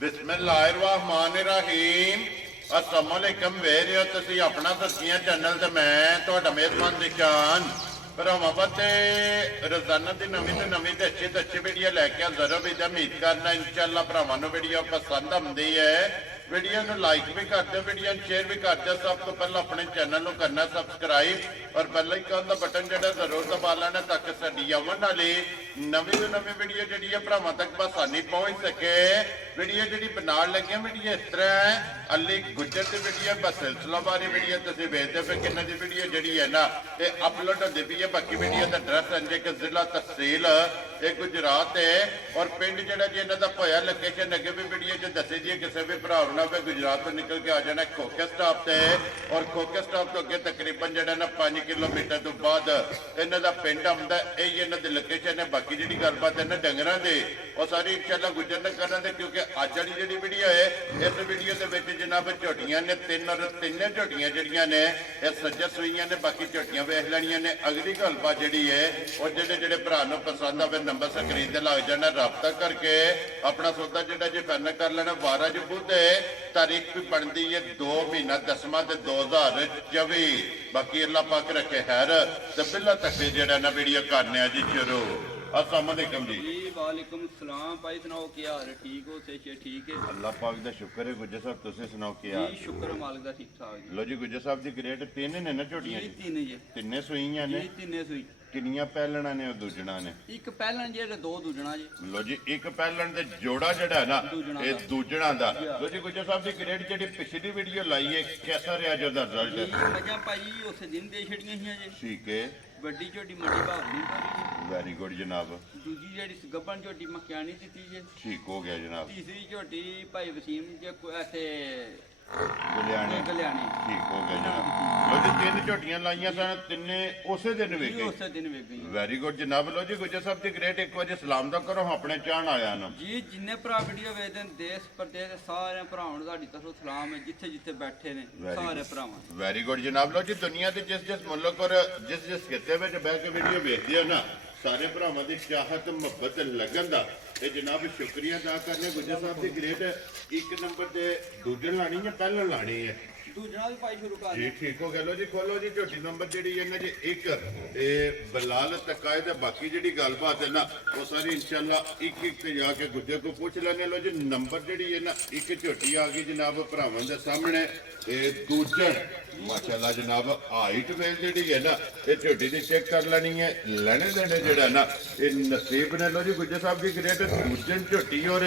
बिस्मिल्लाहिर्रहमानिर्रहीम अस्सलाम वालेकुम वेरियो तुसी अपना सब्जियां चैनल ते मैं तुहाडा मेहरबान निशान भरावां वास्ते रोजाना दी नवीं ते अच्छी वीडियो लैके हाज़र हो। उम्मीद करना इंशाअल्लाह भरावां नूं वीडियो पसंद आउंदी है। वीडियो नूं लाइक भी कर दो, वीडियो शेयर भी कर दो। सब तो पहले अपने चैनल नूं करना सब्सक्राइब और बेल आइकन दा बटन जिहड़ा जरूर दबा लेना ताकि साडी आउण वाली नवीं तो नवीं वीडियो जिहड़ी है भरावां तक बसानी पहुंच सके। वीडियो जिहड़ी बनाउण लगे वीडियो इस तरह है, अली गुजर की वीडियो बस सिलसिलावारी वीडियो तुसीं वेखदे पे किन्ने दी वीडियो जिहड़ी है ना ये अपलोड होंदी पई है। बाकी वीडियो का एड्रैस है कि जिला तहसील ये गुजरात है और पिंड जिहड़ा जी इन्हां दा होया लोकेशन अगे भी वीडियो च दसी जी। किसी भी भरा ना पे गुजरात तो निकल के आ जाना खोखे स्टॉप से और खोखे स्टॉप तो अगे तकरीबन जिहड़ा ना 5 किलोमीटर तो बाद इन्हां दा पिंड आउंदा यही इन्हां दी लोकेशन है। बाकी जिहड़ी गलबात है ना डंगरां दी वो सारी इंशाअल्लाह गुजर न करन दे क्योंकि अज वाली जिहड़ी वीडियो है इस वीडियो दे विच जनाब झोटियां ने तीन और तीने झोटियां जिहड़ियां ने ये सज्जा सूईयां ने। बाकी झोटियां वेख लैणियां ने। अगली गलबात जिहड़ी है और जिहड़े भरा नूं पसंद आवे नंबर स्क्रीन ते लग जाना, राबता करके अपना सौदा जिहड़ा जी फाइनल कर लेना। 12 जून ते तारीख भी बनती है 2 महीना 10वां 2024। बाकी अल्लाह पाक रखे खैर ते बिल्ला तक जिहड़ा ना वीडियो करने जी शुरू। अस्सलाम वालेकुम जी। वालेकुम सलाम भाई, सुनाओ क्या हाल है? ठीक हो? से ठीक है, अल्लाह पाक दा शुक्र है। गुज्जर साहब तुसीं सुनाओ क्या हाल? शुक्र मालिक दा ठीक ठाक जी। लो जी गुज्जर साहब दी ग्रेड 3 ने ना झोटियां जी? तीन जी, तिन्ने सूईयां ने? तीने सूई। किन्नियां पैलणा ने और दूजणा ने? एक पहलन जेह्ड़े दो दूजना जी। लो जी एक पैलण ते जोड़ा जड़ा है ना दूजणा ये दा। दूजणा दा। लो जी गुज्जर साहब दी ग्रेड जेह्ड़ी पिछली वीडियो लाई है कैसा रहा जो दा रिजल्ट? मजा भाई उस दिन दे छड़ियां हियां जी। ठीक है, बड़ी झोटी मंडी भाव नहीं पड़ी। वेरी गुड जनाब। दूजी जेह्ड़ी गब्बन झोटी मक्यानी दित्ती जी। ठीक हो गया जनाब। तीसरी झोटी भाई वसीम जे ऐसे गलियाने गलियानी ठीक हो गया जनाब। लो जी 3 झोटियां लाइयां सन तिन्ने उसे दिन वेखे? उस दिन वेख गई वेरी गुड जनाब। लो जी गुज्जर साहब दी ग्रेड एक वजे सलाम दा करो अपने चाहन आया ना जी। जिन्ने भरा वीडियो ਵੇਖਦੇ ਨੇ देश प्रदेश सारे भरावां ਨੂੰ ਸਾਡੀ ਤਰਫੋਂ सलाम है जिथे जिथे बैठे ने सारे भरावां। वेरी गुड जनाब। लो जी दुनिया के जिस मुल्क और जिस खिते में बह के वीडियो वेखते हो ना सारे भरावां की चाहत मुहब्बत लगन का ये जनाब शुक्रिया अदा करने। गुज्जर साहब की ग्रेड 1 नंबर से दूजन लानी है पहले लानी है? दूजना भी भाई शुरू कर जी ठीक हो गया। लो जी खोलो जी झोटी नंबर जी है ना जी 1 बलाल तकाए ते बाकी जी गलबात है ना वो सारी इंशाल्लाह एक से जाके गुज्जर को पूछ लेने। लो जी नंबर जी है ना एक झोटी आ गई जनाब भरावां दे सामने। दूजन माशाल्लाह जनाब हाइट वेल जी है ना ये झोटी की चेक कर लेनी है। लेने देने जड़ा ना ये नसीब ने। लो जी गुज्जर साहब की ग्रेड दूजन झोटी और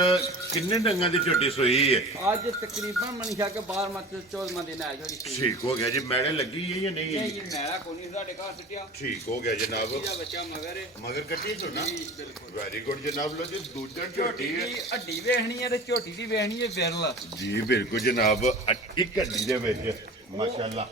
किन्ने डंगा की झोटी सोई है? आज तकरीबन मनीषा के 12 मतलब 14 दिन है थोड़ी सी। ठीक हो गया जी। मैडे लगी है या नहीं है? ये मेरा कोनी साडे घर सिटिया। ठीक हो गया जनाब। ये बच्चा मगर है मगर कटी तो ना बिल्कुल वेरी गुड जनाब। लो जी दूजन झोटी है दी हड्डी वेखनी है ते झोटी दी वेखनी है विरल। जी बिल्कुल जनाब। एक हड्डी दे विच माशाल्लाह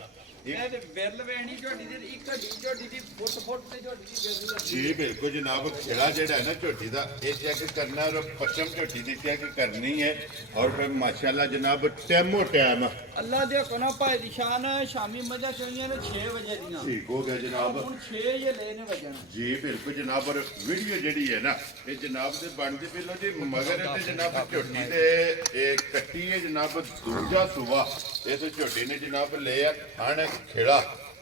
ਇਹ ਤੇ ਵਿਰਲ ਵੇਖਣੀ ਝੋਟੀ ਦੀ ਇੱਕ ਹੱਡੀ ਝੋਟੀ ਦੀ ਫੁੱਟ ਤੇ ਝੋਟੀ ਦੀ ਵਿਰਲ ਲੱਗੀ। जी बिल्कुल जनाब। खेड़ा जेड़ा है ना झोटी दा ये चेक करना और पश्चिम झोटी दी चेक करनी है और फिर माशाल्लाह जनाब टाइमो टाइम ਅੱਲਾ ਦੇ ਹੁਕਮ ਨਾਲ ਭਾਈ ਦੀ ਸ਼ਾਨ ਸ਼ਾਮੀ ਮੱਝਾਂ ਚੋਈਆਂ ਨੇ 6 ਵਜੇ ਦੀਆਂ। ठीक हो गया जनाब। ਹੁਣ 6 ਜੇ ਲੈਣੇ ਵਜਣਾ। जी बिल्कुल जनाब। और वीडियो जेड़ी है ना ये जनाब दे बनदी पहलो जी मगर ते जनाब झोटी दे एक कट्टी है जनाब दूजा सुबह इस झोटी ने जनाब ले आ खान खेड़ा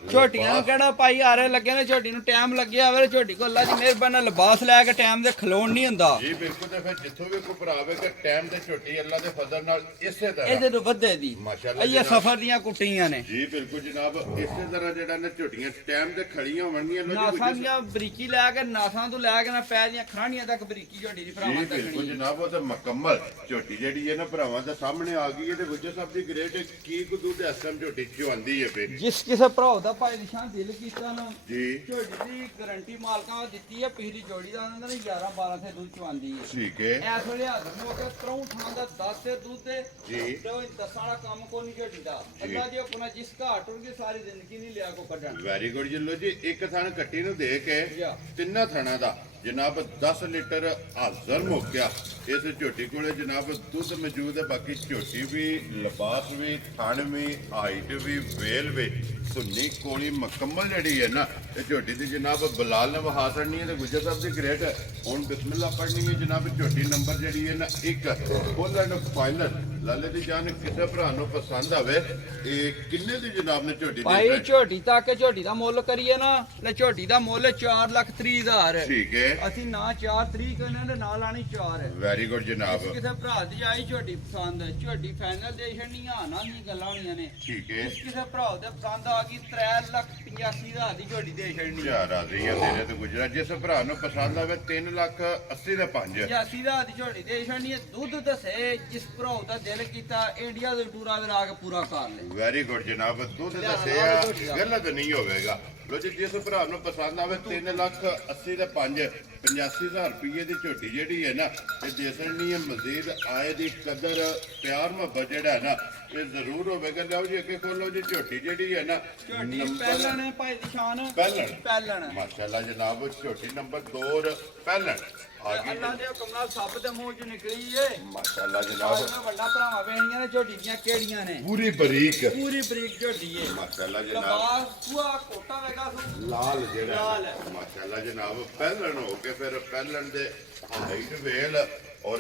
ਝੋਟੀਆਂ ਨੂੰ ਕਿਹੜਾ ਭਾਈ ਆਰੇ ਲੱਗੇ ਨੇ ਝੋਟੀ ਨੂੰ ਟਾਈਮ ਲੱਗਿਆ ਹੋਵੇ ਝੋਟੀ ਕੋ ਅੱਲਾ ਦੀ ਮਿਹਰਬਾਨੀ ਨਾਲ ਲਿਬਾਸ ਲੈ ਕੇ ਟਾਈਮ ਦੇ ਖਲੋਣ ਨਹੀਂ ਹੁੰਦਾ। जी बिल्कुल ते फिर जिथों भी कोई भरावे के टाइम ते झोटी अल्लाह दे फजल नाल इसे तरह ਇਹਦੇ ਤੋਂ ਵੱਧੇ ਦੀ माशाल्लाह ਇਹ जनाब। ਸਫਰ ਦੀਆਂ ਕੁੱਟੀਆਂ ਨੇ। जी बिल्कुल जनाब इसे तरह जेड़ा ने झोटियां टाइम ते खड़ियां होणगीਆਂ। लो जी ਨਾਸਾਂ गुज्जर ਦੀਆਂ ਬਰੀਕੀ ਲੈ ਕੇ ਨਾਸਾਂ ਤੋਂ ਲੈ ਕੇ ਨਾ ਪੈਰ ਦੀਆਂ ਖਰਾਣੀਆਂ ਤੱਕ ਬਰੀਕੀ ਝੋਟੀ ਦੀ जी ਭਰਾਵਾਂ बिल्कुल ਤੱਕਣੀ। जनाब वो तो मुकम्मल झोटी जेड़ी है ना भरावां दे सामने आ गई है ते गुज्जर साहब दी ग्रेड की को दूध एसएम झोटी चो आंदी है पे ਜਿਸ ਕਿਸੇ ਭਰਾ ਦਾ ਭਾਈ ਨਿਸ਼ਾਨ ਦਿਲ ਕੀਤਾ ਨਾ जी ਝੋਟੀ ਦੀ ਗਾਰੰਟੀ ਮਾਲਕਾਂ ਨੇ ਦਿੱਤੀ ਹੈ। ਪਿਛਲੀ ਜੋੜੀ ਦਾ ਉਹਨਾਂ ਨੇ 11 12 ਸੇ ਦੁੱਧ ਚਵਾਉਂਦੀ ਹੈ। ठीक है ਐਸ ਵੇਲੇ ਹਾਜ਼ਰ ਨੂੰ ਕਿ ਤਰੋਂ ਥਾਂ ਦਾ 10 ਤੇ ਦੁੱਧ ਤੇ जी ਤੇ ਦਸਾਂ ਵਾਲਾ ਕੰਮ ਕੋ ਨਹੀਂ ਝੋਟੀ ਦਾ। ਅੱਲਾ ਦੀ ਹੁਕਮ ਨਾਲ ਜਿਸ ਘਾਟ ਉਰਗੀ ਸਾਰੀ ਜ਼ਿੰਦਗੀ ਨਹੀਂ ਲਿਆ ਕੋ ਕੱਢਣ। वेरी गुड जी। लो जी एक थान कट्टी नु दे के या। तिन्ना थाना दा ਜਨਾਬ 10 ਲੀਟਰ ਹਾਜ਼ਰ ਮੁੱਕਿਆ ਇਸ ਝੋਟੀ ਕੋਲੇ ਜਨਾਬ ਦੁੱਧ ਮੌਜੂਦ ਹੈ। ਬਾਕੀ ਝੋਟੀ ਵੀ ਲਿਬਾਸ ਵੀ ਥਣ ਵੀ ਹਾਈਟ ਵੀ ਵੇਲ ਵੀ ਸੁੰਨੀ ਕੋਲੀ ਮੁਕੰਮਲ ਜਿਹੜੀ ਹੈ ਨਾ ਇਹ ਝੋਟੀ ਦੀ ਜਨਾਬ ਬਲਾਲ ਨੇ ਵਹਾ ਛੱਡਣੀ ਹੈ ਤੇ ਗੁੱਜਰ ਸਾਹਿਬ ਦੀ ਗ੍ਰੇਟ ਹੁਣ ਬਿਸਮਿਲ੍ਲਾ ਪੜਨੀ ਹੈ ਜਨਾਬ। ਝੋਟੀ ਨੰਬਰ ਜਿਹੜੀ ਹੈ ਨਾ 1 ਫੁੱਲ ਐਂਡ ਫਾਈਨਲ ਲਾਲੇ ਦੀ ਜਾਨ ਕਿਸੇ ਭਰਾ ਨੂੰ ਪਸੰਦ ਆਵੇ ਇਹ ਕਿੰਨੇ ਦੀ ਜਨਾਬ ਨੇ ਝੋਟੀ ਭਾਈ ਦੇ ਝੋਟੀ ਤੱਕ ਝੋਟੀ ਦਾ ਮੁੱਲ ਕਰੀਏ ਨਾ ਲੈ ਝੋਟੀ ਦਾ ਮੁੱਲ 4,30,000 ਠੀਕ ਹੈ ਅਸੀਂ ਨਾ 4,30 ਕਹਿੰਦੇ ਤੇ ਨਾ ਲਾਣੀ 4 ਵੈਰੀ ਗੁੱਡ ਜਨਾਬ ਕਿਸੇ ਭਰਾ ਦੀ ਆਈ ਝੋਟੀ ਪਸੰਦ ਝੋਟੀ ਫਾਈਨਲ ਦੇ ਛੜਨੀਆਂ ਨਾ ਨਹੀਂ ਗੱਲਾਂ ਹੋਣੀਆਂ ਨੇ ਠੀਕ ਹੈ ਕਿਸੇ ਭਰਾ ਦੇ ਪਸੰਦ ਆ ਗਈ 3,85,000 ਦੀ ਝੋਟੀ ਦੇ ਛੜਨੀ ਯਾਰ ਆ ਰਹੀ ਹੈ ਤੇਰੇ ਤੇ ਗੁਜਰਾ ਜਿਸ ਭਰਾ ਨੂੰ ਪਸੰਦ ਆਵੇ 3,80,000 ਦੇ 5 85,000 ਦੀ ਝੋਟੀ ਦੇ ਛੜਨੀ ਦੁੱਧ ਦੱਸੇ ਜਿਸ ਭਰਾ ਦਾ ਦਿਲ ਕੀਤਾ ਇੰਡੀਆ ਦੇ ਟੂਰਾ ਦੇ ਰਾਗ ਪੂਰਾ ਕਰ ਲੈ ਵੈਰੀ ਗੁੱਡ ਜਨਾਬ ਦੁੱਧ ਦੱਸਿਆ ਗਲਤ ਨਹੀਂ ਹੋਵੇਗਾ ਲੋ ਜੀ ਜਿਸ ਭਰਾ ਨੂੰ ਪਸੰਦ ਆਵੇ 3,80,000 ਦੇ 5 85,000 ਰੁਪਏ ਦੀ ਝੋਟੀ ਜਿਹੜੀ ਹੈ ਨਾ ਇਹ ਦੇਸਣੀ ਹੈ ਮਜ਼ੀਦ ਆਏ ਦੀ ਕਦਰ ਪਿਆਰ ਮੁਹੱਬਤ ਜਿਹੜਾ ਹੈ ਨਾ ਇਹ ਜ਼ਰੂਰ ਹੋਵੇਗਾ। ਲਓ ਜੀ ਅੱਗੇ ਖੋਲੋ ਜੀ ਝੋਟੀ ਜਿਹੜੀ ਹੈ ਨਾ ਝੋਟੀ ਪਹਿਲਣ ਹੈ ਭਾਈ ਦੀ ਸ਼ਾਨ ਪਹਿਲਣ ਮਾਸ਼ਾਅੱਲਾ ਜਨਾਬ ਝੋਟੀ ਨੰਬਰ 2 ਪਹਿਲਣ ਆ ਗਈ ਅੱਲਾ ਦੇ ਹੁਕਮ ਨਾਲ ਸੱਪ ਦੇ ਮੂੰਹ ਚ ਨਿਕਲੀ ਏ ਮਾਸ਼ਾਅੱਲਾ ਜਨਾਬ ਵੱਡਾ ਭਰਾਵਾਂ ਵੇਣੀਆਂ ਨੇ ਝੋਟੀ ਦੀਆਂ ਕਿਹੜੀਆਂ ਨੇ ਪੂਰੀ ਬਰੀਕ ਝੋਟੀ ਏ ਮਾਸ਼ਾਅੱਲਾ ਜਨਾਬ ਲਬਾਸ ਪੂਆ ਕੋਟਾ ਵੇਗਾ ਸੂ ਲਾਲ ਜਿਹੜਾ ਲਾਲ ਮਾਸ਼ਾਅੱਲਾ ਜਨਾਬ ਪਹਿਲਣ ਹੋ ਕੇ ਫਿਰ ਪਹਿਲਣ ਦੇ ਹਾਈਟ ਵੇਲ ਔਰ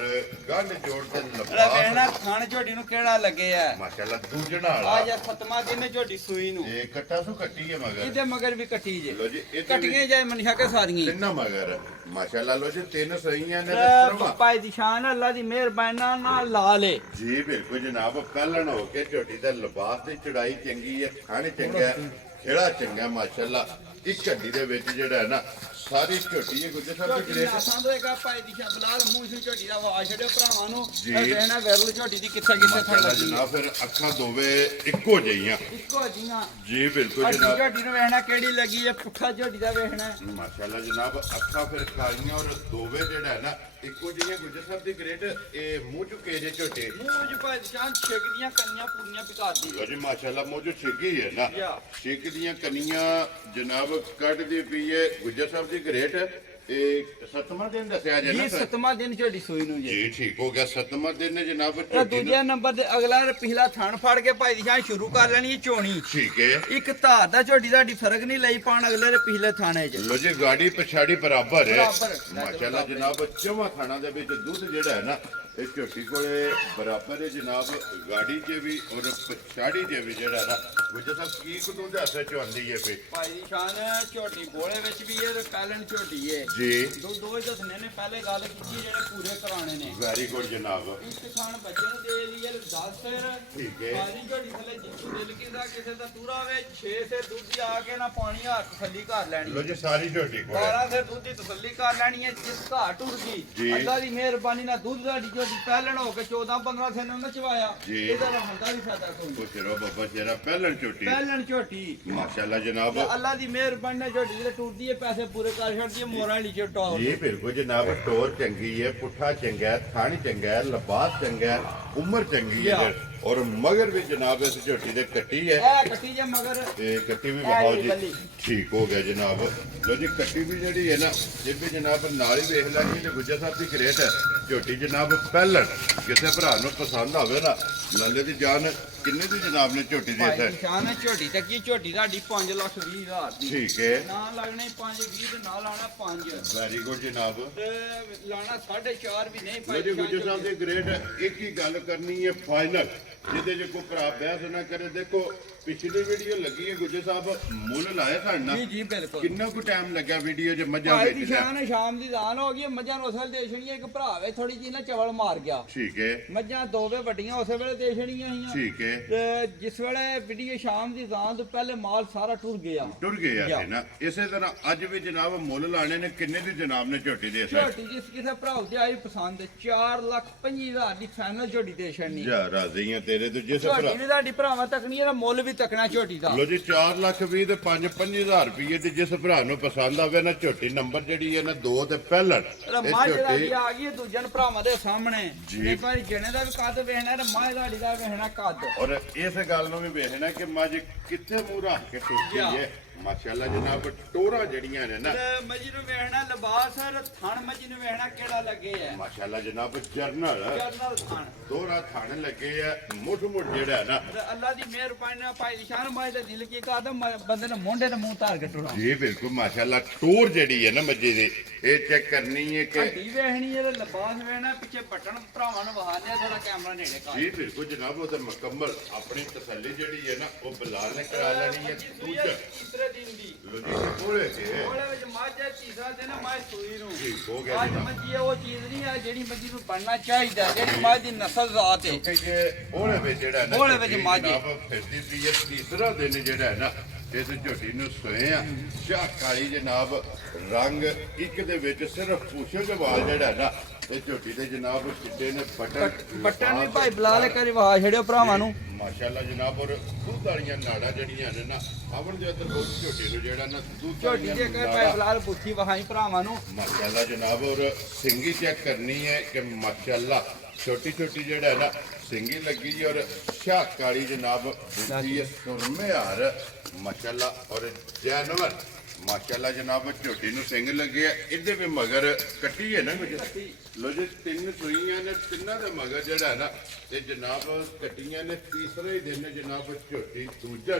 ਗੰਢ ਜੋੜ ਤੇ ਅਰੇ ਲੰਬਾ ਵੇਣਾ ਖਾਣ ਝੋਟੀ ਨੂੰ ਕਿਹੜਾ ਲੱਗੇ ਆ ਮਾਸ਼ਾਅੱਲਾ ਦੂਜਣਾ ਆ ਵਾਲਾ ਜਾ ਸਤਮਾ ਦਿਨ ਝੋਟੀ ਸੂਈ ਨੂੰ ਇਹ ਕੱਟਾ ਸੂ ਕੱਟੀ ਹੈ ਮਗਰ ਇਹਦੇ ਮਗਰ ਵੀ ਕੱਟੀ ਜੇ ਲੋ ਜੀ ਇਹ ਕੱਟੀਆਂ ਜਾਏ ਮਨਿਆ ਕੇ ਸਾਰੀਆਂ ਤਿੰਨਾਂ ਮਗਰ ਮਾਸ਼ਾਅੱਲਾ ਲੋ ਜੀ ਤਿੰਨ ਸਹੀਆਂ ਨੇ ਤੇ ਅਰੇ ਸਰਵਾ ਭਾਈ ਦੀ ਸ਼ਾਨ ਅੱਲਾ ਦੀ ਮਿਹਰਬਾਨੀ ਨਾਲ ਲਾ ਲੇ ਜੀ ਬਿਲਕੁਲ ਜਨਾਬ ਪਹਿਲਣ ਹੋ ਕੇ ਝੋਟੀ ਦਾ ਲਿਬਾਸ ਦੀ ਚੜਾਈ ਚੰਗੀ ਹੈ ਖਾਣੇ ਚੰਗਾ ਹੈ, ਖੇੜਾ ਚੰਗਾ ਮਾਸ਼ਾਅੱਲਾ ਇਸ ਝੱਡੀ ਦੇ ਵਿੱਚ ਜਿਹੜਾ ਹੈ ਨਾ ਸਾਰੀ ਝੋਟੀ ਇਹ ਗੁੱਜਰ ਸਾਹਿਬ ਦੀ ਗ੍ਰੇਟ ਆਸਾਂ ਹੋਏਗਾ ਭਾਈ ਦੀ ਸ਼ਾਨ ਬਲਾਲ ਮੂੰਹ ਸੀ ਝੋਟੀ ਦਾ ਵਾ ਛੱਡਿਓ ਭਰਾਵਾਂ ਨੂੰ ਜੀ। ਇਹ ਵੇਣਾ ਵੈਰਲ ਝੋਟੀ ਦੀ ਕਿੱਥੇ ਕਿੱਥੇ ਥਣ ਮਾਸ਼ਾਅੱਲਾ ਲੱਗੀ ਜਨਾਬ ਫਿਰ ਅੱਖਾਂ ਦੋਵੇਂ ਇੱਕੋ ਜਿਹੀਆਂ ਇੱਕੋ ਜੀਆਂ ਜੀ ਬਿਲਕੁਲ ਅੱਡੀ ਜਨਾਬ ਝੋਟੀ ਨੂੰ ਵੇਖਣਾ ਕਿਹੜੀ ਲੱਗੀ ਹੈ ਪੁੱਠਾ ਝੋਟੀ ਦਾ ਵੇਖਣਾ ਮਾਸ਼ਾਅੱਲਾ ਜਨਾਬ ਅੱਖਾਂ ਫਿਰ ਕਾਲੀਆਂ ਔਰ ਦੋਵੇਂ ਜਿਹੜਾ ਹੈ ਨਾ ਇੱਕੋ ਜਿਹੀਆਂ ਗੁੱਜਰ ਸਾਹਿਬ ਦੀ ਗ੍ਰੇਟ ਇਹ ਮੂੰਹ ਚੁੱਕੇ ਜੇ ਝੋਟੇ ਮੂੰਹ ਚ ਭਾਈ ਦੀ ਸ਼ਾਨ ਛਿੱਕ ਦੀਆਂ ਕੰਨੀਆਂ ਪੂਰੀਆਂ ਪਿਕਾਤੀ ਲੋ ਜੀ ਮਾਸ਼ਾਅੱਲਾ ਮੂੰਹ ਜੋ ਛਿੱਕੀ ਹੈ ਨਾ ਯਾ। ਛਿੱਕ ਦੀਆਂ ਕੰਨੀਆਂ ਜਨਾਬ ਕੱਢਦੀ ਪਈ ਹੈ ਗੁੱਜਰ ਸਾਹਿਬ ਦੀ ਗ੍ਰੇਟ ਇਹ ਸਤਵਾਂ ਦਿਨ ਦੱਸਿਆ ਜੇ ਨਾ ਜੀ ਸਰ? ਸਤਮਾ ਦਿਨ ਝੋਟੀ ਸੂਈ ਨੂੰ ਜੀ ਜੀ ਠੀਕ ਹੋ ਗਿਆ ਸਤਵਾਂ ਦਿਨ ਨੇ ਜਨਾਬ ਇਹ ਝੋਟੀ ਦੂਜੇ ਨੂੰ ਨੰਬਰ ਦੇ ਅਗਲਾ ਪਿਛਲਾ ਥਣ ਫੜ ਕੇ ਭਾਈ ਦੀ ਸ਼ਾਨ ਸ਼ੁਰੂ ਕਰ ਲੈਣੀ ਹੈ ਚੋਣੀ ਠੀਕ ਹੈ ਇੱਕ ਧਾਰ ਦਾ ਝੋਟੀ ਦਾ ਫਰਕ ਨਹੀਂ ਲਈ ਪਾਣ ਅਗਲੇ ਦੇ ਪਿਛਲੇ ਥਾਣੇ 'ਚ ਲੋ ਜੀ ਗਾੜੀ ਪਛਾੜੀ ਬਰਾਬਰ ਹੈ ਬਰਾਬਰ। ਮਾਸ਼ਾਅੱਲਾ ਜਨਾਬ ਚੌਵਾਂ ਥਾਣਾ ਦੇ ਵਿੱਚ ਦੁੱਧ ਜਿਹੜਾ ਹੈ ਨਾ ਇਹ ਝੋਟੀ ਕੋਲੇ ਬਰਾਬਰ ਹੈ ਜਨਾਬ ਗਾੜੀ 'ਚ ਵੀ ਔਰ ਪਛਾੜੀ 'ਚ ਵੀ ਜਿਹੜਾ ਨਾ ਗੁੱਜਰ ਸਾਹਿਬ ਕੀ ਕੁਦੋਂ ਦੇ ਹੱਥੇ ਚ ਆਉਂਦੀ ਹੈ ਫੇ ਭਾਈ ਦੀ ਸ਼ਾਨ ਝੋਟੀ ਬੋਲੇ ਵਿੱਚ ਵੀ ਇਹ ਪਹਿਲਣ ਝੋਟੀ ਹੈ ਜੀ ਦੋ ਹੀ ਦੱਸਣੇ ਨੇ ਪਹਿਲੇ ਗੱਲ ਕੀਤੀ ਜਿਹੜੇ ਪੂਰੇ ਕਰਾਣੇ ਨੇ ਵੈਰੀ ਗੁੱਡ ਜਨਾਬ ਇੱਕ ਖਾਨ ਬੱਚੇ ਨੂੰ ਦੇ ਲਈਏ 10 ਫਿਰ ਠੀਕ ਹੈ ਸਾਰੀ ਝੋਟੀ ਥੱਲੇ ਜਿੱਥੋਂ ਦਿਲ ਕੀਤਾ ਕਿਸੇ ਦਾ ਤੂਰਾ ਵੇ 6 ਸੇ ਦੁੱਧ ਆ ਕੇ ਨਾ ਪਾਣੀ ਹੱਥ ਥੱਲੀ ਕਰ ਲੈਣੀ ਲੋ ਜੀ ਸਾਰੀ ਝੋਟੀ ਕੋਲੇ 12 ਸੇ ਦੁੱਧ ਦੀ ਤਸੱਲੀ ਕਰ ਲੈਣੀ ਹੈ ਜਿਸ ਘਾਟ ਟੁੱਟ ਜੀ। ਗਈ ਅੱਲਾ ਦੀ ਮਿਹਰਬਾਨੀ ਨਾਲ ਦੁੱਧ ਸਾਡੀ ਝੋਟੀ ਪਹਿਲਣ ਹੋ ਕੇ 14-15 ਸੇ ਨਾ ਚਵਾਇਆ ਜੀ। ਇਹਦਾ ਤਾਂ ਹੁੰਦਾ ਵੀ ਫਾਇਦਾ ਕੋਈ ਉਹ ਸਿਰੋ ਬੱਬਾ ਸ਼ੇਰਾ ਪਹਿਲਣ ਝੋਟੀ ਪਹਿਲਣ ਝੋਟੀ ਮਾਸ਼ਾਅੱਲਾ ਜਨਾਬ ਤੇ ਅੱਲਾ ਦੀ ਮਿਹਰਬਾਨੀ ਨਾਲ ਝੋਟੀ ਜਿਹੜੇ ਟੁੱਟਦੀ ਹੈ ਪੈਸੇ ਪੂਰੇ ਕਰ ਛੱਡਦੀ ਹੈ ਮੋਰਾਂ ਵਾਲੀ ਚ ਟੌਰ ਜੀ ਬਿਲਕੁਲ ਜਨਾਬ ਟੋਰ ਚੰਗੀ ਹੈ ਪੁੱਠਾ ਚੰਗਾ ਹੈ ਥਣ ਚੰਗਾ ਹੈ ਲਿਬਾਸ ਚੰਗਾ ਹੈ ਉਮਰ ਚੰਗੀ ਹੈ ਔਰ ਮਗਰ ਵੀ ਜਨਾਬ ਇਸ ਝੋਟੀ ਦੇ ਕੱਟੀ ਹੈ ਇਹ ਕੱਟੀ ਜੇ ਮਗਰ ਤੇ ਕੱਟੀ ਵੀ ਬਹਾਓ ਜੀ ਬੱਲੀ। ਠੀਕ ਹੋ ਗਿਆ ਜਨਾਬ ਲੋ ਜੀ ਕੱਟੀ ਵੀ ਜਿਹੜੀ ਹੈ ਨਾ ਇਹ ਵੀ ਜਨਾਬ ਨਾਲ ਹੀ ਵੇਖ ਲਾਂਗੇ ਤੇ ਗੁੱਜਰ ਸਾਹਿਬ ਦੀ ਗ੍ਰੇਟ ਹੈ ਝੋਟੀ ਜਨਾਬ ਪਹਿਲਣ ਕਿਸੇ ਭਰਾ ਨੂੰ ਪਸੰਦ ਆਵੇ ਨਾ ਲੱਲੇ ਦੀ ਜਾਨ ਕਿੰਨੇ ਦੀ ਜਨਾਬ ਨੇ ਝੋਟੀ ਦੇ ਭਾਈ ਹੈ ਨਿਸ਼ਾਨ ਹੈ ਝੋਟੀ ਤੇ ਕੀ ਝੋਟੀ ਸਾਡੀ 5,20,000 ਦੀ ਠੀਕ ਹੈ ਨਾ ਲੱਗਣੇ 5,20 ਤੇ ਨਾ ਲਾਣਾ 5 ਵੈਰੀ ਗੁੱਡ ਜਨਾਬ ਤੇ ਲਾਣਾ 4.5 ਵੀ ਨਹੀਂ ਲੋ ਜੀ ਗੁੱਜਰ ਸਾਹਿਬ ਦੀ ਗ੍ਰੇਟ ਇੱਕ ਹੀ ਗੱਲ ਕਰਨੀ ਹੈ ਫਾਈਨਲ ਜਿਹਦੇ ਜੇ ਕੋਈ ਭਰਾ ਬਹਿਸ ਨਾ ਕਰੇ ਦੇਖੋ ਪਿਛਲੀ ਵੀਡੀਓ ਲੱਗੀ ਹੈ ਗੁੱਜਰ ਸਾਹਿਬ ਮੁੱਲ ਲਾਇਆ ਸਾਡਾ ਜੀ ਜੀ ਬਿਲਕੁਲ ਕਿੰਨਾ ਕੁ ਟਾਈਮ ਲੱਗਾ ਵੀਡੀਓ 'ਚ ਮੱਝਾਂ ਭਾਈ ਦੀ ਵੇਚਣ ਸ਼ਾਨ ਸ਼ਾਮ ਦੀ ਦਾਨ ਹੋ ਗਈ ਮੱਝਾਂ ਨੂੰ ਅਸਲ ਦੇਸ਼ਣੀਆਂ ਇੱਕ ਭਰਾ ਵੇ ਥੋੜੀ ਜੀ ਨਾ ਚਵਲ ਮਾਰ ਗਿਆ ਠੀਕ ਹੈ ਮੱਝਾਂ ਦੋਵੇਂ ਵੱਡੀਆਂ ਉਸੇ ਵੇਲੇ ਦੇਸ਼ਣੀਆਂ ਸੀਆਂ ਠੀਕ ਹੈ ਤੇ ਜਿਸ ਵੇਲੇ ਵੀਡੀਓ ਸ਼ਾਮ ਦੀ ਦਾਨ ਤੋਂ ਪਹਿਲੇ ਮਾਲ ਸਾਰਾ ਟੁਰ ਗਿਆ ਟੁਰ ਗਏ ਆ ਨਾ ਇਸੇ ਤਰ੍ਹਾਂ ਅੱਜ ਵੀ ਜਨਾਬ ਮੁੱਲ ਲਾਣੇ ਨੇ ਕਿੰਨੇ ਦੀ ਜਨਾਬ ਨੇ ਝੋਟੀ ਦੇ ਸਰ ਝੋਟੀ ਜਿਸ ਕਿਸੇ ਭਰਾ ਦੀ ਆਈ ਪਸੰਦ 4,25,000 ਦੀ ਫਾਈਨਲ ਝੋਟੀ ਦੇਸ਼ਣੀ ਜਾ ਰਾਜ਼ੀਆਂ ਤੇਰੇ ਤੋਂ ਜਿਸ ਭਰਾ ਝੋਟੀ ਨੇ ਤੁਹਾਡੀ ਭਰਾਵਾਂ ਤੱਕਣੀ ਇਹਦਾ ਮੁੱਲ ਵੀ ਤੱਕਣਾ ਝੋਟੀ ਦਾ ਲੋ ਜੀ 4,20,000 ਤੇ 5,50,000 ਰੁਪਏ ਤੇ ਜਿਸ ਭਰਾ ਨੂੰ ਪਸੰਦ ਆਵੇ ਨਾ ਝੋਟੀ ਨੰਬਰ ਜਿਹੜੀ ਹੈ ਨਾ 2 ਤੇ ਪਹਿਲਣ ਇਹ ਮਾਝ ਝੋਟੀ ਦੀ ਆ ਗਈ ਹੈ ਦੂਜੇ ਨੂੰ ਭਰਾਵਾਂ ਦੇ ਸਾਹਮਣੇ ਜੀ। ਤੇ ਭਾਈ ਜਣੇ ਦਾ ਵੀ ਕੱਦ ਵੇਖਣਾ ਤੇ ਮਾਝ ਦਾ ਵੇਖਣਾ ਕੱਦ ਔਰ ਇਸ ਗੱਲ ਨੂੰ ਵੀ ਵੇਖਣਾ ਕਿ ਮੱਝ ਕਿੱਥੇ ਮੂੰਹ ਰੱਖ ਕੇ ਟੁੱਟੀ ਹੈ ਮਾਸ਼ਾਅੱਲਾ ਜਨਾਬ ਟੋਰਾ ਜਿਹੜੀਆਂ ਨੇ ਨਾ ਤੇ ਮਜੀ ਨੂੰ ਵੇਖਣਾ ਲਿਬਾਸ ਔਰ ਥਣ ਮਜੀ ਨੂੰ ਵੇਖਣਾ ਕਿਹੜਾ ਲੱਗੇ ਆ ਮਾਸ਼ਾਅੱਲਾ ਜਨਾਬ ਜਰਨਲ ਜਰਨਲ ਥਣ ਦੋਹਰਾ ਥਣ ਲੱਗੇ ਆ ਮੁੱਠ ਮੁੱਠ ਜਿਹੜਾ ਨਾ ਤੇ ਅੱਲਾ ਦੀ ਮਿਹਰਬਾਨੀ ਨਾਲ ਭਾਈ ਨਿਸ਼ਾਨ ਮਾਈ ਦਾ ਦਿਲ ਕੀ ਕਰਦਾ ਬੰਦੇ ਨੇ ਮੋਢੇ ਤੇ ਮੂੰਹ ਧਾਰ ਕੇ ਟੁਰਾ ਜੀ ਬਿਲਕੁਲ ਮਾਸ਼ਾਅੱਲਾ ਟੋਰ ਜਿਹੜੀ ਹੈ ਨਾ ਮੱਝੀ ਦੀ ਇਹ ਚੈੱਕ ਕਰਨੀ ਹੈ ਕਿ ਹੱਡੀ ਵੇਖਣੀ ਇਹਦਾ ਲਿਬਾਸ ਵੇਖਣਾ ਪਿੱਛੇ ਬਟਨ ਭਰਾਵਾਂ ਨੂੰ ਵਹਾ ਲਿਆ ਥੋੜਾ ਕੈਮਰਾ ਨੇੜੇ ਕਰ ਜੀ ਬਿਲਕੁਲ ਜਨਾਬ ਉਹ ਤਾਂ ਮੁਕੰਮਲ ਆਪਣੀ ਤਸੱਲੀ ਜਿਹੜੀ ਹੈ ਨਾ ਉਹ ਬਿਲਾਲ ਨੇ ਕਰਾ ਲੈਣੀ ਹੈ ਦੂਜਾ ਤੀਸਰੇ ਦਿਨ ਦੀ ਲੋਜੀ ਕੋਲੇ ਕੇ ਉਹਦੇ ਵਿੱਚ ਮੱਝ ਹੈ ਤੀਸਰਾ ਦਿਨ ਮੱਝ ਸੂਈ ਨੂੰ ਜੀ ਹੋ ਗਿਆ ਅੱਜ ਜਨਾਬ ਮੱਝੀ ਉਹ ਚੀਜ਼ ਨਹੀਂ ਆ ਜਿਹੜੀ ਮੱਝੀ ਨੂੰ ਬਣਨਾ ਚਾਹੀਦਾ ਜਿਹੜੀ ਮੱਝ ਦੀ ਨਸਲ ਜ਼ਾਤ ਹੈ ਕਿਉਂਕਿ ਜੇ ਉਹਦੇ ਵਿੱਚ ਜਿਹੜਾ ਨਾ ਉਹਦੇ ਵਿੱਚ ਮੱਝ ਹੈ। ਜਨਾਬ ਫਿਰਦੀ ਪਈ ਹੈ ਤੀਸਰਾ ਦਿਨ ਜਿਹੜਾ ਹੈ ਨਾ ਇਸ ਝੋਟੀ ਨੂੰ ਸੋਏ ਆ ਸ਼ਾਹ ਕਾਲੀ ਜਨਾਬ ਰੰਗ ਇੱਕ ਦੇ ਵਿੱਚ ਸਿਰਫ ਪੁੱਛੋ ਦੇ ਵਾਲ ਜਿਹੜਾ ਨਾ ਇਹ ਝੋਟੀ ਦੇ ਜਨਾਬ ਚਿੱਟੇ ਨੇ ਬਟਨ ਵੀ ਭਾਈ ਬਲਾਲ ਕਰੀ ਵਹਾ ਛੜਿਓ ਭਰਾਵਾਂ ਨੂੰ ਮਾਸ਼ਾਅੱਲਾ ਜਨਾਬ ਔਰ ਦੁੱਧ ਵਾਲੀਆਂ ਨਾੜਾਂ ਜਿਹੜੀਆਂ ਨੇ ਨਾ ਆਵਣ ਦੇ ਅੰਦਰ ਬਹੁਤ ਝੋਟੀ ਨੂੰ ਜਿਹੜਾ ਨਾ ਦੁੱਧ ਝੋਟੀ ਵਾਲੀਆਂ ਦੇ ਕਰ ਭਾਈ ਨਾੜਾਂ ਬਲਾਲ ਪੁੱਛੀ ਵਹਾਈ ਭਰਾਵਾਂ ਨੂੰ ਮਾਸ਼ਾਅੱਲਾ ਜਨਾਬ ਔਰ ਸਿੰਗੀ ਚੈੱਕ ਕਰਨੀ ਹੈ ਕਿ ਮਾਸ਼ਾਅੱਲਾ ਛੋਟੀ ਛੋਟੀ ਜਿਹੜਾ ਹੈ ਨਾ ਸਿੰਗੀ ਲੱਗੀ ਔਰ ਸ਼ਾਹ ਕਾਲੀ ਜਨਾਬ ਬੁੱਧੀ ਸੁਰਮੇ ਹਾਰ ਮਾਸ਼ਾਅੱਲਾ ਔਰ ਜਾਨਵਰ ਮਾਸ਼ਾਅੱਲਾ ਜਨਾਬ ਝੋਟੀ ਨੂੰ ਸਿੰਘ ਲੱਗੇ ਆ ਇਹਦੇ ਵੀ ਮਗਰ ਕੱਟੀ ਹੈ ਨਾ ਕੁਝ ਲੋ ਜੀ ਤਿੰਨ ਸੂਈਆਂ ਨੇ ਤਿੰਨਾਂ ਦਾ ਮਗਰ ਜਿਹੜਾ ਹੈ ਨਾ ਤੇ ਜਨਾਬ ਕੱਟੀਆਂ ਨੇ ਤੀਸਰੇ ਦਿਨ ਜਨਾਬ ਝੋਟੀ ਦੂਜਾ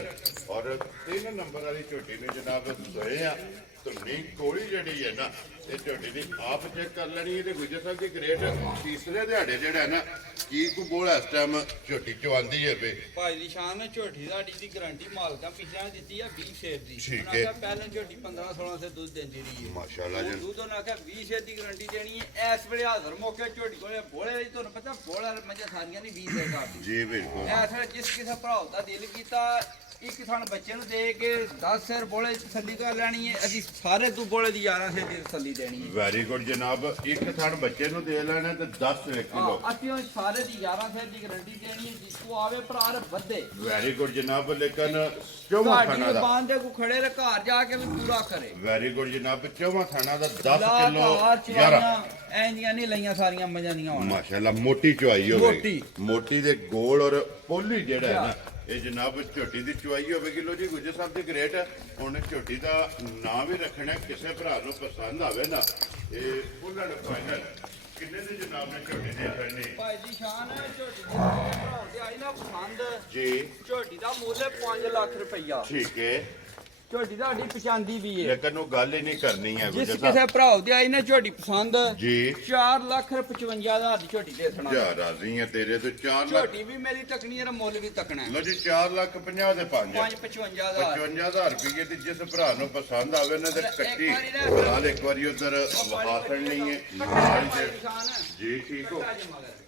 ਔਰ 3 ਨੰਬਰ ਵਾਲੀ ਝੋਟੀ ਨੇ ਜਨਾਬ ਸੋਏ ਆ ਧੁੰਨੀ ਕੋਲੀ ਜਿਹੜੀ ਹੈ ਨਾ ਇਹ ਝੋਟੀ ਦੀ ਆਪ ਚੈੱਕ ਕਰ ਲੈਣੀ ਹੈ ਤੇ ਗੁਜਰ ਸਾਹਿਬ ਦੀ ਗ੍ਰੇਡ ਤੀਸਰੇ ਦਿਹਾੜੇ ਜਿਹੜਾ ਹੈ ਨਾ ਕੀ ਕੋ ਬੋਲ ਇਸ ਟਾਈਮ ਝੋਟੀ ਚਵਾਂਦੀ ਹੈ ਬੇ ਭਾਈ ਦੀ ਸ਼ਾਨ ਨੇ ਝੋਟੀ ਸਾਡੀ ਦੀ ਗਾਰੰਟੀ ਮਾਲਕਾਂ ਪਿਛਿਆਂ ਨੇ ਦਿੱਤੀ ਆ 20 ਸ਼ੇਰ ਦੀ ਠੀਕ ਉਹਨਾਂ ਹੈ। ਆਖਿਆ ਪਹਿਲਾਂ ਝੋਟੀ 15 16 ਸੇ ਦੁੱਧ ਦਿੰਦੀ ਰਹੀ ਹੈ ਮਾਸ਼ਾਅੱਲਾ ਉਹ ਜੀ ਦੁੱਧ ਉਹਨਾਂ ਆਖਿਆ 20 ਸ਼ੇਰ ਦੀ ਗਾਰੰਟੀ ਦੇਣੀ ਹੈ ਇਸ ਵੇਲੇ ਹਾਜ਼ਰ ਮੌਕੇ ਝੋਟੀ ਕੋਲੇ ਬੋਲੇ ਵਿੱਚ ਤੁਹਾਨੂੰ ਪਤਾ ਬੋਲਾ ਮੱਝਾਂ ਸਾਰੀਆਂ ਨਹੀਂ 20 ਸ਼ੇਰ ਕਰਦੀ ਜੀ ਬਿਲਕੁਲ ਇਸ ਵੇਲੇ ਜਿਸ ਕਿਸੇ ਭਰਾ ਦਾ ਦਿਲ ਕੀਤਾ ਇੱਕ ਥਣ ਬੱਚੇ ਨੂੰ ਦੇ ਕੇ 10 ਸਿਰ ਬੋਲੇ ਦੀ ਤਸੱਲੀ ਕਰ ਲੈਣੀ ਹੈ ਅਸੀਂ ਸਾਰੇ ਤੂੰ ਬੋਲੇ ਦੀ 11 ਸਿਰ ਦੀ ਤਸੱਲੀ ਦੇਣੀ ਹੈ ਵੈਰੀ ਗੁੱਡ ਜਨਾਬ ਇੱਕ ਥਣ ਬੱਚੇ ਨੂੰ ਦੇ ਲੈਣਾ ਤੇ 10 ਕਿਲੋ ਅਸੀਂ ਉਹ ਸਾਰੇ ਦੀ 11 ਸਿਰ ਦੀ ਗਾਰੰਟੀ ਦੇਣੀ ਹੈ ਜਿੱਥੋਂ ਆਵੇ ਭਰਾ ਰ ਵੱਧੇ ਵੈਰੀ ਗੁੱਡ ਜਨਾਬ ਲੇਕਿਨ ਚੌਵਾਂ ਸਾਡੀ ਥਾਣਾ ਦਾ ਦੁਕਾਨ ਦੇ ਕੋ ਖੜੇ ਰ ਘਰ ਜਾ ਕੇ ਵੀ ਪੂਰਾ ਕਰੇ ਵੈਰੀ ਗੁੱਡ ਜਨਾਬ ਚੌਵਾਂ ਥਾਣਾ ਦਾ 10 ਲਾ ਕਿਲੋ ਘਰ 11 ਚਵਾਈਆਂ ਐਂਦੀਆਂ ਨਹੀਂ ਲਈਆਂ ਸਾਰੀਆਂ ਮਜ਼ਾਂ ਦੀਆਂ ਹੋਣ ਮਾਸ਼ਾਅੱਲਾ ਮੋਟੀ ਚੁਆਈ ਹੋਵੇ ਮੋਟੀ। ਮੋਟੀ ਦੇ ਗੋਲ ਔਰ ਪੋਲੀ ਜਿਹੜਾ ਹੈ ਨਾ ਇਹ ਜਨਾਬ ਝੋਟੀ ਦੀ ਚੁਆਈ ਹੋਵੇਗੀ ਲੋ ਜੀ ਗੁਜਰ ਸਾਹਿਬ ਦੀ ਗ੍ਰੇਟ ਹੁਣ ਝੋਟੀ ਦਾ ਨਾਂ ਵੀ ਰੱਖਣਾ ਕਿਸੇ ਭਰਾ ਨੂੰ ਪਸੰਦ ਆਵੇ ਨਾ ਇਹ ਫੁੱਲਣ ਫਾਈਨਲ ਕਿੰਨੇ ਦੇ ਜਨਾਬ ਨੇ ਝੋਟੀ ਦੇ ਕਰਨੀ ਭਾਈ ਦੀ ਸ਼ਾਨ ਹੈ ਝੋਟੀ ਦੀ ਭਰਾ ਦੇ ਆਈ ਨਾ ਪਸੰਦ ਜੀ ਝੋਟੀ ਦਾ ਮੁੱਲ ਹੈ 5 ਲੱਖ ਰੁਪਈਆ ਠੀਕ ਹੈ ਝੋਟੀ ਸਾਡੀ ਪਛਾਂਦੀ ਵੀ ਹੈ ਲੇਕਿਨ ਉਹ ਗੱਲ ਹੀ ਨਹੀਂ ਕਰਨੀ ਹੈ ਜਿਸ ਗੁਜਰ ਕਿਸੇ ਸਾਹਿਬ ਭਰਾ ਦੇ ਆਈ ਨਾ ਝੋਟੀ ਪਸੰਦ ਜੀ 4 ਲੱਖ 55 ਹਜ਼ਾਰ ਦੀ ਝੋਟੀ ਦੇ ਦੇਣਾ ਜਾ ਰਾਜ਼ੀ ਹੈ ਤੇਰੇ ਤੋਂ 4 ਲੱਖ ਝੋਟੀ ਵੀ ਮੇਰੀ ਤਕਨੀ ਹੈ ਮੁੱਲ ਵੀ ਤਕਣਾ ਲੋ ਜੀ 4 ਲੱਖ 50 ਦੇ 5 55 ਹਜ਼ਾਰ 55000 ਰੁਪਏ ਦੀ ਜਿਸ ਭਰਾ ਨੂੰ ਪਸੰਦ ਆਵੇ ਨਾ ਤੇ ਕੱਟੀ ਨਾਲ ਇੱਕ ਵਾਰੀ ਉਧਰ ਵਹਾਸਣ ਨਹੀਂ ਹੈ ਨਾਲ ਤੇ- ਜੀ ਠੀਕ ਹੋ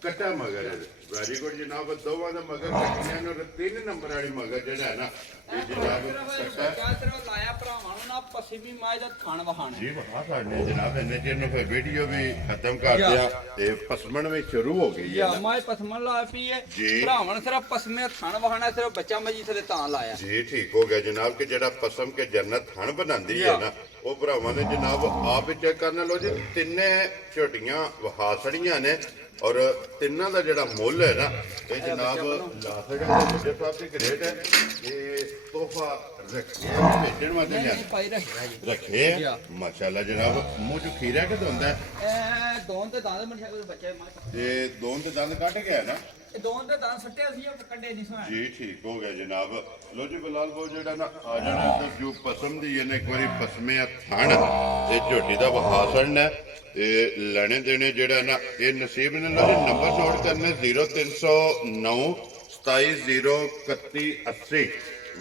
ਕੱਟਾ ਮਗਰ ਵੈਰੀ ਗੁੱਡ ਜਨਾਬ ਦੋਵਾਂ ਦਾ ਮਗਰ ਕੱਟੀਆਂ ਨੂੰ 3 ਨੰਬਰ ਵਾਲੀ ਮਗਰ ਜਿਹੜਾ ਹੈ ਨਾ ਇਹ ਜਨਾਬ ਕੱਟਾ ਲਾਇਆ ਭਰਾਵਾਂ ਨੂੰ ਨਾ ਪਸੀ ਵੀ ਮਾਇ ਦਾ ਥਣ ਵਹਾਣਾ ਜੀ ਵਹਾ ਸਾਡੇ ਜਨਾਬ ਇੰਨੇ ਚਿਰ ਨੂੰ ਫਿਰ ਵੀਡੀਓ ਵੀ ਖਤਮ ਕਰ ਦਿਆ ਤੇ ਪਸਮਣ ਵੀ ਸ਼ੁਰੂ ਹੋ ਗਈ ਹੈ ਯਾ ਨਾ ਮਾਇ ਪਸਮਣ ਲਾ ਪਈ ਹੈ ਜੀ। ਭਰਾਵਾਂ ਨੇ ਸਿਰਫ ਪਸਮੇ ਥਣ ਵਹਾਣਾ ਸਿਰਫ ਬੱਚਾ ਮਜੀ ਥਲੇ ਤਾਂ ਲਾਇਆ ਜੀ ਠੀਕ ਹੋ ਗਿਆ ਜਨਾਬ ਕਿ ਜਿਹੜਾ ਪਸਮ ਕੇ ਜੰਨਤ ਥਣ ਬਣਾਉਂਦੀ ਹੈ ਨਾ ਉਹ ਭਰਾਵਾਂ ਨੇ ਜਨਾਬ ਆਪ ਹੀ ਚੈੱਕ ਕਰਨਾ ਲੋ ਜੀ ਤਿੰਨੇ ਝੋਟੀਆਂ ਵਹਾਸੜੀਆਂ ਨੇ ਔਰ ਤਿੰਨਾਂ ਦਾ ਜਿਹੜਾ ਮੁੱਲ ਹੈ ਨਾ ਇਹ ਜਨਾਬ ਲਾਸੜਾ ਦੇ ਵੱਡੇ ਸਾਹਿਬ ਦੀ ਗ੍ਰੇਡ ਹੈ ਇਹ ਤੋਹਫਾ ਰੱਖਿਆ ਭੇਜਣ ਵਾਸਤੇ ਲਿਆ ਭਾਈ ਰੱਖਿਆ ਜੀ ਰੱਖੇ ਆ? ਮਾਸ਼ਾਅੱਲਾ ਜਨਾਬ ਮੂੰਹ ਚ ਖੀਰਾ ਕਿ ਹੁੰਦਾ ਇਹ ਦੋਨ ਤੇ ਦੰਦ ਮਰਸ਼ਾ ਕੋਈ ਬੱਚੇ ਮਾਇ ਤੇ ਦੋਨ ਤੇ ਦੰਦ ਕੱਢ ਗਿਆ ਨਾ ਇਹ ਦੋਨ ਤੇ ਦੰਦ ਸੱਟਿਆ ਸੀ ਉਹ ਕੱਢੇ ਨਹੀਂ ਸੋਹਣਾ ਜੀ ਠੀਕ ਹੋ ਗਿਆ ਜਨਾਬ ਲੋ ਜੀ ਬਲਾਲ ਬੋ ਜਿਹੜਾ ਨਾ ਆ ਜਾਣਾ ਤੇ ਜੋ ਪਸੰਦ ਹੀ ਇਹਨੇ ਇੱਕ ਵਾਰੀ ਪਸਮੇ ਥਣ ਇਹ ਝੋਟੀ ਦਾ ਵਹਾਸਣ ਹੈ ਤੇ ਲੈਣੇ ਦੇਣੇ ਜਿਹੜਾ ਨਾ ਇਹ ਨਸੀਬ ਨੇ ਲੋ ਜੀ ਨੰਬਰ ਨੋਟ ਕਰਨੇ 0309 27013180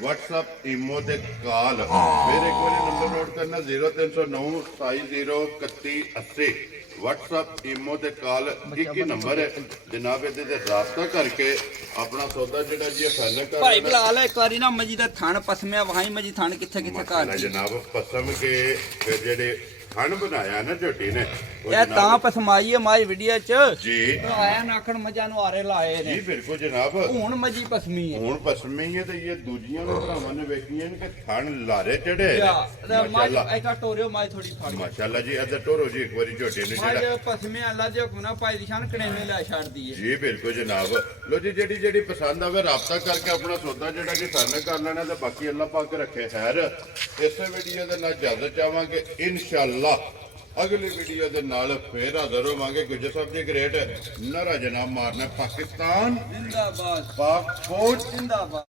WhatsApp ਈਮੋ ਤੇ ਕਾਲ ਫਿਰ ਇੱਕ ਵਾਰੀ ਨੰਬਰ ਨੋਟ ਕਰਨਾ 0309 27013180 WhatsApp ਈਮੋ ਤੇ ਕਾਲ ਇੱਕ ਹੀ ਨੰਬਰ ਹੈ ਜਨਾਬ ਇਹਦੇ ਤੇ ਰਾਬਤਾ ਕਰਕੇ ਆਪਣਾ ਸੌਦਾ ਜਿਹੜਾ ਜੀ ਫਾਈਨਲ ਕਰ ਭਾਈ ਬਲਾਲ ਇੱਕ ਵਾਰੀ ਨਾ ਮਜੀ ਦਾ ਥਣ ਪਸਮਿਆ ਵਹਾਈ ਮਜੀ ਥਣ ਕਿੱਥੇ ਕਿੱਥੇ ਮਾਸ਼ਾਅੱਲਾ ਕਰ ਜਨਾਬ ਪਸਮ ਕੇ ਫਿਰ ਜਿਹੜੇ ਥਣ ਬਣਾਇਆ ਨਾ ਝੋਟੀ ਨੇ ਉਹ ਇਹ ਜਨਾਬ- ਤਾਂ ਪਸਮਾਈ ਹੈ ਮਾਈ ਵੀਡੀਓ ਚ ਜੀ ਆਇਆ ਨਾਖਣ ਮੱਝਾਂ ਨੂੰ ਆਰੇ ਲਾਏ ਜੀ ਨੇ ਬਿਲਕੁਲ ਜਨਾਬ ਹੁਣ ਮੱਝੀ ਪਸਮੀ ਹੈ ਹੁਣ ਪਸਮੀ ਹੈ ਤੇ ਇਹ ਦੂਜੀਆਂ ਨੂੰ ਭਰਾਵਾਂ ਨੇ ਵੇਖੀਆਂ ਨੇ ਕਿ ਥਣ ਲਾਰੇ ਚੜੇ ਮਾਈ ਮਾਸ਼ਾਅੱਲਾ ਐਕਾ ਟੋਰਿਓ ਮਾਈ ਥੋੜੀ ਫੜ ਮਾਸ਼ਾਅੱਲਾ ਜੀ ਅਦਰ ਟੋਰੋ ਜੀ ਇੱਕ ਵਾਰੀ ਝੋਟੀ ਨੂੰ ਮਾਈ ਜਿਹੜਾ ਪਸਮੇ ਅੱਲਾ ਦੇ ਹੁਕਮ ਨਾਲ ਪਾਈ ਦੀ ਸ਼ਾਨ ਕਣੇਵੇਂ ਲੈ ਛੱਡਦੀ ਹੈ ਜੀ ਬਿਲਕੁਲ ਜਨਾਬ ਲੋ ਜੀ ਜਿਹੜੀ ਪਸੰਦ ਆਵੇ ਰਾਬਤਾ ਕਰਕੇ ਆਪਣਾ ਸੌਦਾ ਜਿਹੜਾ ਕਿ ਸਾਨੇ ਕਰ ਲੈਣਾ ਤੇ ਬਾਕੀ ਅੱਲਾਹ ਪਾਕ ਰੱਖੇ ਖੈਰ ਇਸੇ ਵੀਡੀਓ ਦੇ ਨਾਲ ਇਜਾਜ਼ਤ ਚਾਹਾਂਗੇ ਇਨਸ਼ਾਅੱਲਾ ਅਗਲੀ ਵੀਡੀਓ ਦੇ ਨਾਲ ਫੇਰ ਹਾਜ਼ਰ ਹੋਵਾਂਗੇ ਗੁੱਜਰ ਸਾਹਿਬ ਜੀ ਗ੍ਰੇਟ ਨਾਰਾ ਜਨਾਬ ਮਾਰਨਾ ਪਾਕਿਸਤਾਨ ਜ਼ਿੰਦਾਬਾਦ ਪਾਕ ਫੌਜ ਜ਼ਿੰਦਾਬਾਦ